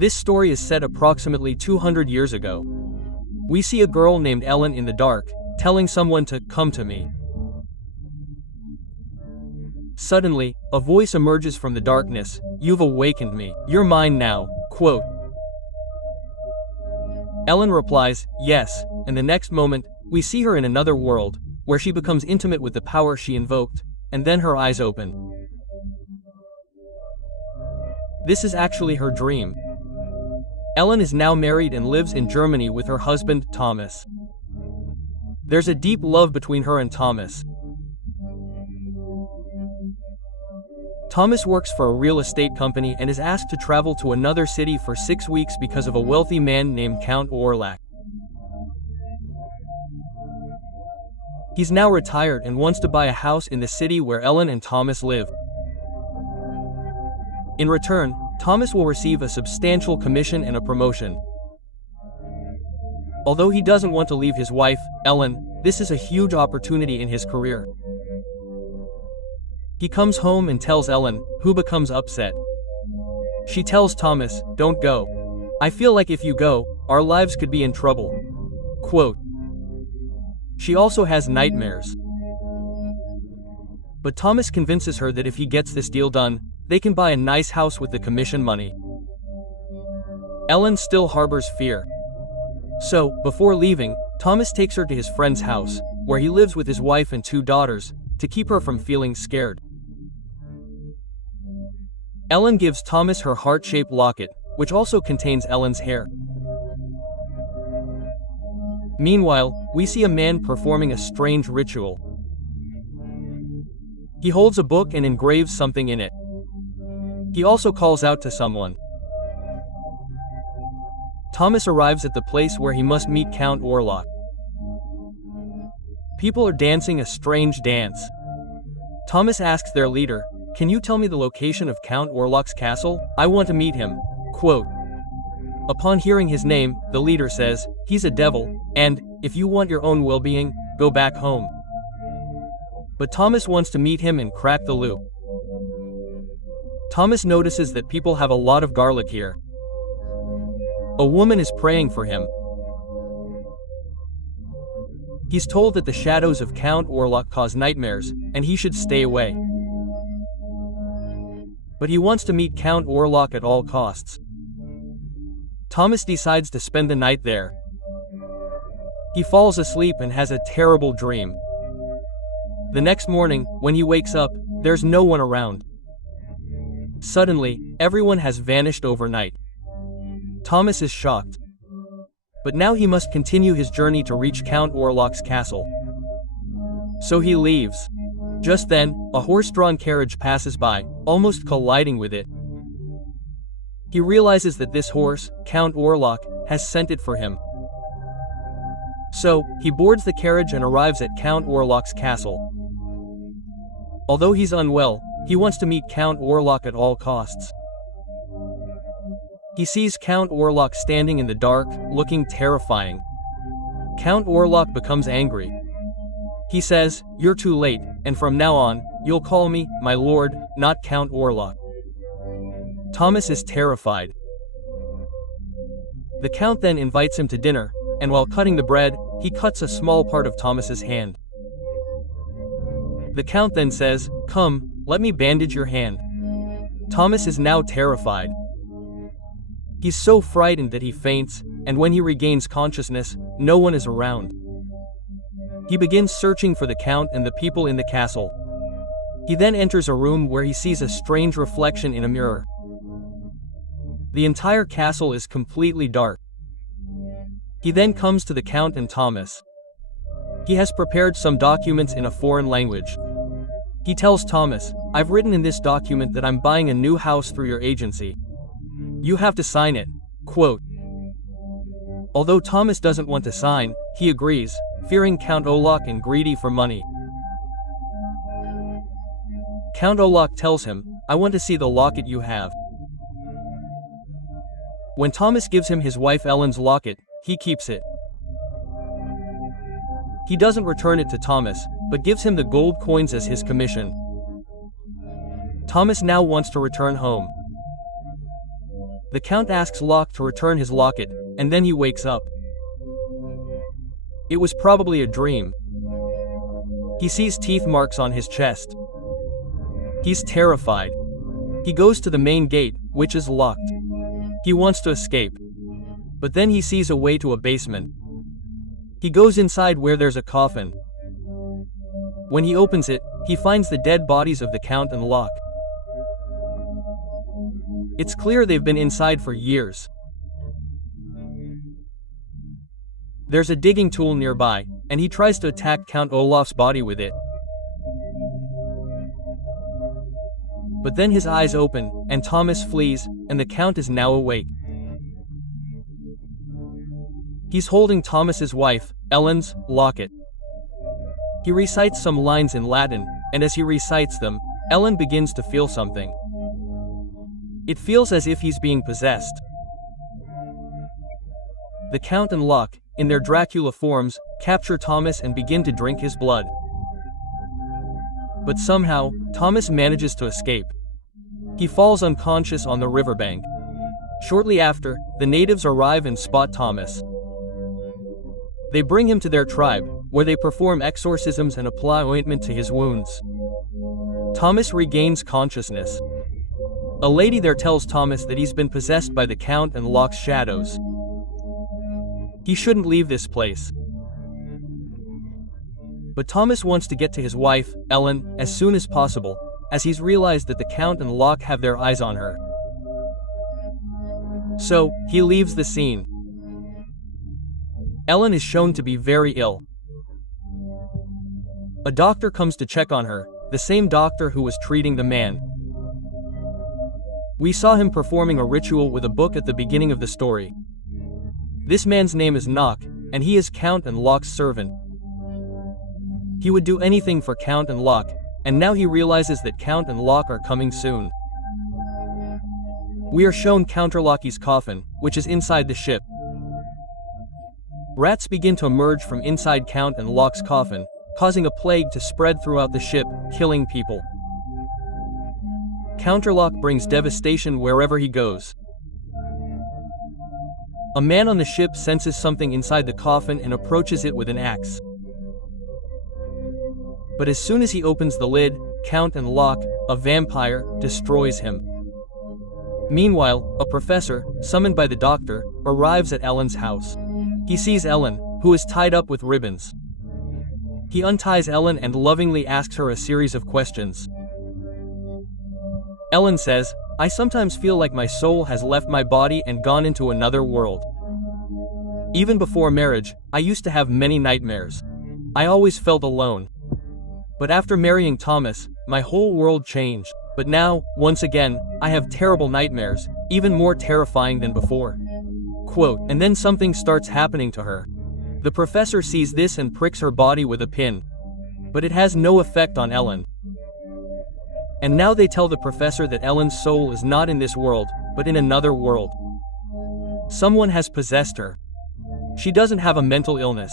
This story is set approximately 200 years ago. We see a girl named Ellen in the dark, telling someone to come to me. Suddenly, a voice emerges from the darkness. You've awakened me. You're mine now. Quote. Ellen replies, yes, and the next moment, we see her in another world, where she becomes intimate with the power she invoked, and then her eyes open. This is actually her dream. Ellen is now married and lives in Germany with her husband, Thomas. There's a deep love between her and Thomas. Thomas works for a real estate company and is asked to travel to another city for 6 weeks because of a wealthy man named Count Orlok. He's now retired and wants to buy a house in the city where Ellen and Thomas live. In return, Thomas will receive a substantial commission and a promotion. Although he doesn't want to leave his wife, Ellen, this is a huge opportunity in his career. He comes home and tells Ellen, who becomes upset. She tells Thomas, don't go. I feel like if you go, our lives could be in trouble. Quote. She also has nightmares. But Thomas convinces her that if he gets this deal done, they can buy a nice house with the commission money. Ellen still harbors fear. So, before leaving, Thomas takes her to his friend's house, where he lives with his wife and 2 daughters, to keep her from feeling scared. Ellen gives Thomas her heart-shaped locket, which also contains Ellen's hair. Meanwhile, we see a man performing a strange ritual. He holds a book and engraves something in it. He also calls out to someone. Thomas arrives at the place where he must meet Count Orlok. People are dancing a strange dance. Thomas asks their leader, can you tell me the location of Count Orlok's castle? I want to meet him. Quote. Upon hearing his name, the leader says, he's a devil, and, if you want your own well-being, go back home. But Thomas wants to meet him and crack the loop. Thomas notices that people have a lot of garlic here. A woman is praying for him. He's told that the shadows of Count Orlok cause nightmares, and he should stay away. But he wants to meet Count Orlok at all costs. Thomas decides to spend the night there. He falls asleep and has a terrible dream. The next morning, when he wakes up, there's no one around. Suddenly, everyone has vanished overnight. Thomas is shocked. But now he must continue his journey to reach Count Orlok's castle. So he leaves. Just then, a horse-drawn carriage passes by, almost colliding with it. He realizes that this horse, Count Orlok, has sent it for him. So, he boards the carriage and arrives at Count Orlok's castle. Although he's unwell, he wants to meet Count Orlok at all costs. He sees Count Orlok standing in the dark, looking terrifying. Count Orlok becomes angry. He says, you're too late, and from now on, you'll call me, my lord, not Count Orlok. Thomas is terrified. The Count then invites him to dinner, and while cutting the bread, he cuts a small part of Thomas's hand. The Count then says, come, let me bandage your hand. Thomas is now terrified. He's so frightened that he faints, and when he regains consciousness, no one is around. He begins searching for the Count and the people in the castle. He then enters a room where he sees a strange reflection in a mirror. The entire castle is completely dark. He then comes to the Count and Thomas. He has prepared some documents in a foreign language. He tells Thomas, I've written in this document that I'm buying a new house through your agency. You have to sign it. Quote. Although Thomas doesn't want to sign, he agrees, fearing Count Orlok and greedy for money. Count Orlok tells him, I want to see the locket you have. When Thomas gives him his wife Ellen's locket, he keeps it. He doesn't return it to Thomas, but gives him the gold coins as his commission. Thomas now wants to return home. The Count asks Locke to return his locket, and then he wakes up. It was probably a dream. He sees teeth marks on his chest. He's terrified. He goes to the main gate, which is locked. He wants to escape. But then he sees a way to a basement. He goes inside where there's a coffin. When he opens it, he finds the dead bodies of the Count and Locke. It's clear they've been inside for years. There's a digging tool nearby, and he tries to attack Count Olaf's body with it. But then his eyes open, and Thomas flees, and the Count is now awake. He's holding Thomas's wife, Ellen's, locket. He recites some lines in Latin, and as he recites them, Ellen begins to feel something. It feels as if he's being possessed. The Count and Locke, in their Dracula forms, capture Thomas and begin to drink his blood. But somehow, Thomas manages to escape. He falls unconscious on the riverbank. Shortly after, the natives arrive and spot Thomas. They bring him to their tribe, where they perform exorcisms and apply ointment to his wounds. Thomas regains consciousness. A lady there tells Thomas that he's been possessed by the Count and Locke's shadows. He shouldn't leave this place. But Thomas wants to get to his wife, Ellen, as soon as possible, as he's realized that the Count and Locke have their eyes on her. So, he leaves the scene. Ellen is shown to be very ill. A doctor comes to check on her, the same doctor who was treating the man. We saw him performing a ritual with a book at the beginning of the story. This man's name is Knock, and he is Count and Locke's servant. He would do anything for Count and Locke, and now he realizes that Count and Locke are coming soon. We are shown Counterlocky's coffin, which is inside the ship. Rats begin to emerge from inside Count and Locke's coffin, causing a plague to spread throughout the ship, killing people. Counterlocke brings devastation wherever he goes. A man on the ship senses something inside the coffin and approaches it with an axe. But as soon as he opens the lid, Count and Locke, a vampire, destroys him. Meanwhile, a professor, summoned by the doctor, arrives at Ellen's house. He sees Ellen, who is tied up with ribbons. He unties Ellen and lovingly asks her a series of questions. Ellen says, "I sometimes feel like my soul has left my body and gone into another world. Even before marriage, I used to have many nightmares. I always felt alone. But after marrying Thomas, my whole world changed. But now, once again, I have terrible nightmares, even more terrifying than before." Quote, and then something starts happening to her. The professor sees this and pricks her body with a pin. But it has no effect on Ellen. And now they tell the professor that Ellen's soul is not in this world, but in another world. Someone has possessed her. She doesn't have a mental illness.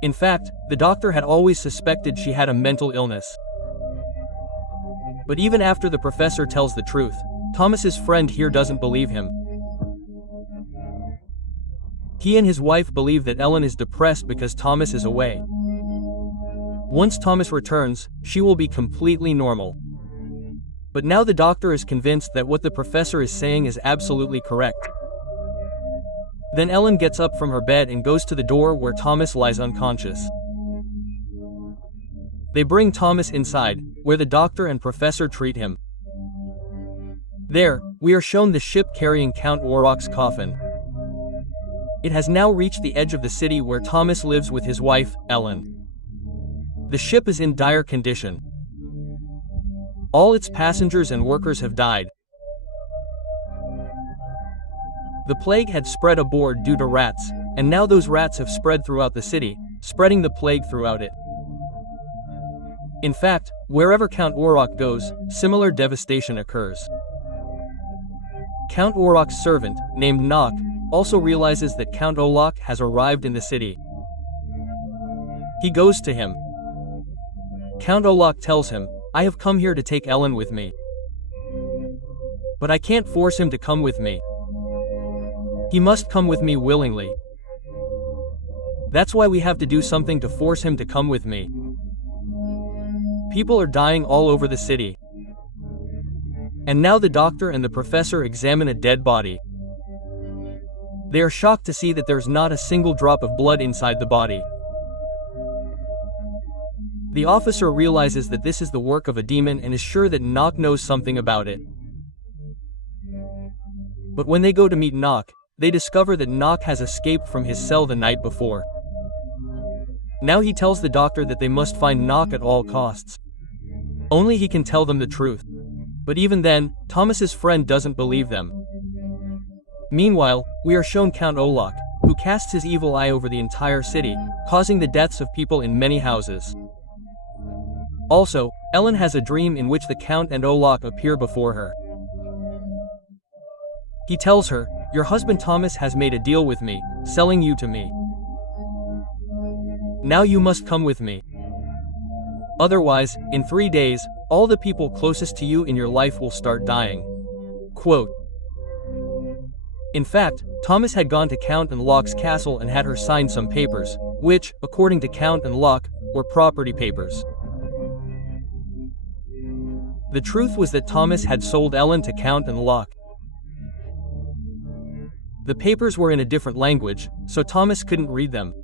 In fact, the doctor had always suspected she had a mental illness. But even after the professor tells the truth, Thomas's friend here doesn't believe him. He and his wife believe that Ellen is depressed because Thomas is away. Once Thomas returns, she will be completely normal. But now the doctor is convinced that what the professor is saying is absolutely correct. Then Ellen gets up from her bed and goes to the door where Thomas lies unconscious. They bring Thomas inside, where the doctor and professor treat him. There, we are shown the ship carrying Count Orok's coffin. It has now reached the edge of the city where Thomas lives with his wife, Ellen. The ship is in dire condition. All its passengers and workers have died. The plague had spread aboard due to rats, and now those rats have spread throughout the city, spreading the plague throughout it. In fact, wherever Count Orok goes, similar devastation occurs. Count Orok's servant, named Knock, also realizes that Count Olaf has arrived in the city. He goes to him. Count Olaf tells him, "I have come here to take Ellen with me. But I can't force him to come with me. He must come with me willingly. That's why we have to do something to force him to come with me. People are dying all over the city. And now the doctor and the professor examine a dead body. They are shocked to see that there's not a single drop of blood inside the body. The officer realizes that this is the work of a demon and is sure that Nock knows something about it. But when they go to meet Nock, they discover that Nock has escaped from his cell the night before. Now he tells the doctor that they must find Nock at all costs. Only he can tell them the truth. But even then, Thomas's friend doesn't believe them. Meanwhile, we are shown Count Olaf, who casts his evil eye over the entire city, causing the deaths of people in many houses. Also, Ellen has a dream in which the Count and Olaf appear before her. He tells her, "Your husband Thomas has made a deal with me, selling you to me. Now you must come with me. Otherwise, in 3 days, all the people closest to you in your life will start dying." Quote. In fact, Thomas had gone to Count and Locke's castle and had her sign some papers, which, according to Count and Locke, were property papers. The truth was that Thomas had sold Ellen to Count and Locke. The papers were in a different language, so Thomas couldn't read them.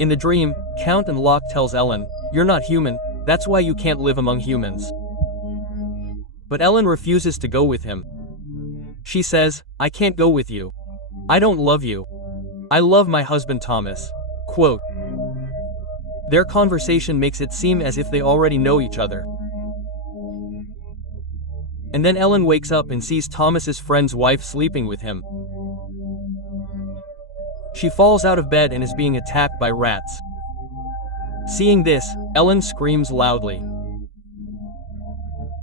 In the dream, Count and Locke tells Ellen, "You're not human, that's why you can't live among humans." But Ellen refuses to go with him. She says, "I can't go with you. I don't love you. I love my husband Thomas." Quote. Their conversation makes it seem as if they already know each other. And then Ellen wakes up and sees Thomas's friend's wife sleeping with him. She falls out of bed and is being attacked by rats. Seeing this, Ellen screams loudly.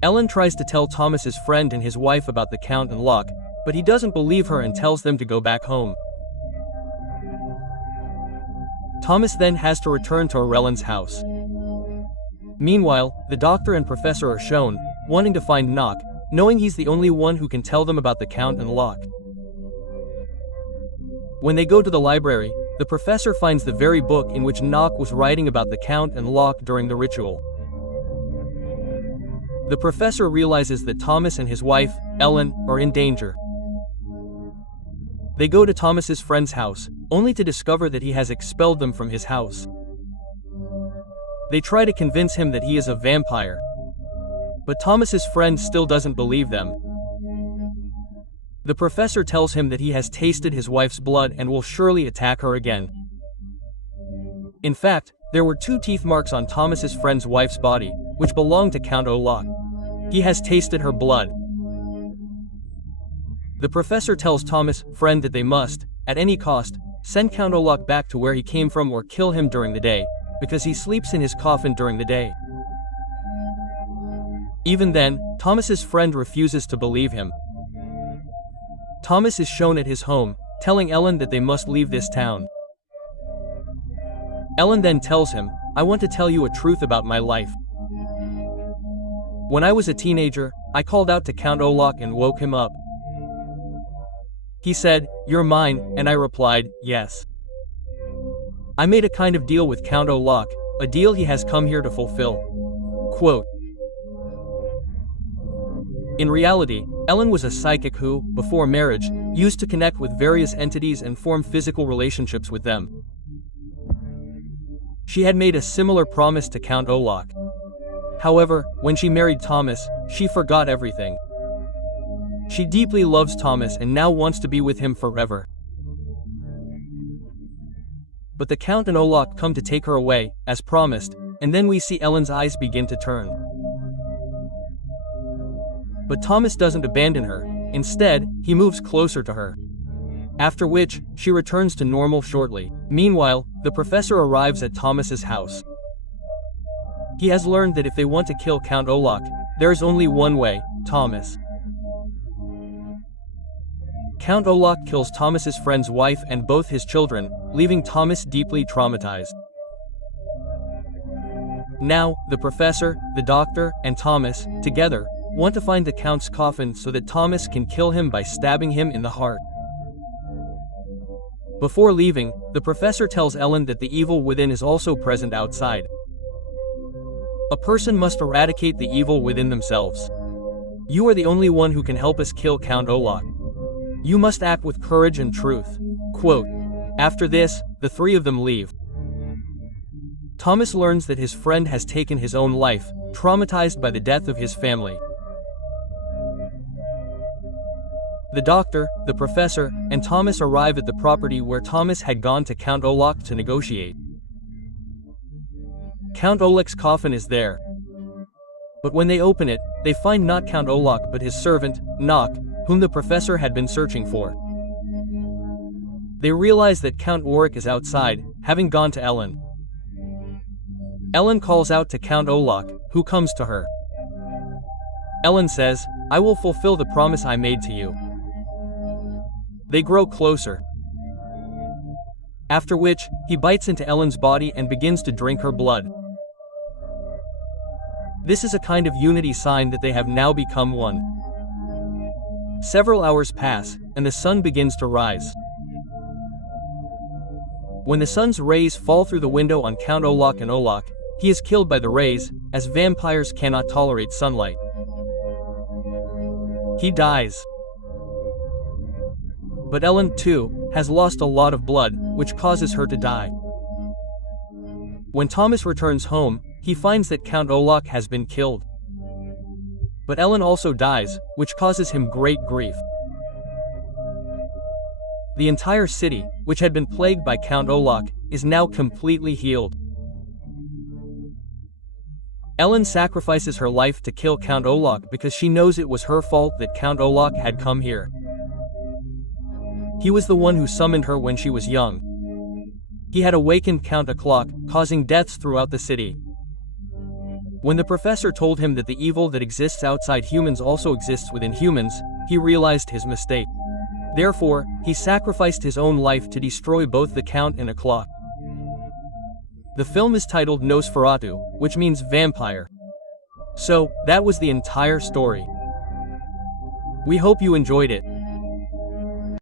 Ellen tries to tell Thomas's friend and his wife about the Count and Locke, but he doesn't believe her and tells them to go back home. Thomas then has to return to Orellen's house. Meanwhile, the doctor and professor are shown, wanting to find Nock, knowing he's the only one who can tell them about the Count and Locke. When they go to the library, the professor finds the very book in which Nock was writing about the Count and Locke during the ritual. The professor realizes that Thomas and his wife, Ellen, are in danger. They go to Thomas's friend's house, only to discover that he has expelled them from his house. They try to convince him that he is a vampire. But Thomas's friend still doesn't believe them. The professor tells him that he has tasted his wife's blood and will surely attack her again. In fact, there were 2 teeth marks on Thomas's friend's wife's body, which belonged to Count Olaf. He has tasted her blood. The professor tells Thomas' friend that they must, at any cost, send Count Olaf back to where he came from or kill him during the day, because he sleeps in his coffin during the day. Even then, Thomas's friend refuses to believe him. Thomas is shown at his home, telling Ellen that they must leave this town. Ellen then tells him, "I want to tell you a truth about my life. When I was a teenager, I called out to Count Olaf and woke him up. He said, 'You're mine,' and I replied, 'Yes.' I made a kind of deal with Count Olaf, a deal he has come here to fulfill." Quote. In reality, Ellen was a psychic who, before marriage, used to connect with various entities and form physical relationships with them. She had made a similar promise to Count Olaf. However, when she married Thomas, she forgot everything. She deeply loves Thomas and now wants to be with him forever. But the Count and Olaf come to take her away, as promised, and then we see Ellen's eyes begin to turn. But Thomas doesn't abandon her. Instead, he moves closer to her. After which, she returns to normal shortly. Meanwhile, the professor arrives at Thomas's house. He has learned that if they want to kill Count Olaf, there is only one way: Thomas. Count Olaf kills Thomas's friend's wife and both his children, leaving Thomas deeply traumatized. Now, the professor, the doctor, and Thomas, together, want to find the Count's coffin so that Thomas can kill him by stabbing him in the heart. Before leaving, the professor tells Ellen that the evil within is also present outside. A person must eradicate the evil within themselves. You are the only one who can help us kill Count Olaf. You must act with courage and truth. Quote. After this, the three of them leave. Thomas learns that his friend has taken his own life, traumatized by the death of his family. The doctor, the professor, and Thomas arrive at the property where Thomas had gone to Count Olaf to negotiate. Count Olaf's coffin is there. But when they open it, they find not Count Olaf but his servant, Nock, whom the professor had been searching for. They realize that Count Ulrich is outside, having gone to Ellen. Ellen calls out to Count Olaf, who comes to her. Ellen says, "I will fulfill the promise I made to you." They grow closer. After which, he bites into Ellen's body and begins to drink her blood. This is a kind of unity sign that they have now become one. Several hours pass, and the sun begins to rise. When the sun's rays fall through the window on Count Olaf and Olaf, he is killed by the rays, as vampires cannot tolerate sunlight. He dies. But Ellen, too, has lost a lot of blood, which causes her to die. When Thomas returns home, he finds that Count Olaf has been killed. But Ellen also dies, which causes him great grief. The entire city, which had been plagued by Count Olaf, is now completely healed. Ellen sacrifices her life to kill Count Olaf because she knows it was her fault that Count Olaf had come here. He was the one who summoned her when she was young. He had awakened Count Olaf, causing deaths throughout the city. When the professor told him that the evil that exists outside humans also exists within humans, he realized his mistake. Therefore, he sacrificed his own life to destroy both the Count and Olaf. The film is titled Nosferatu, which means vampire. So, that was the entire story. We hope you enjoyed it.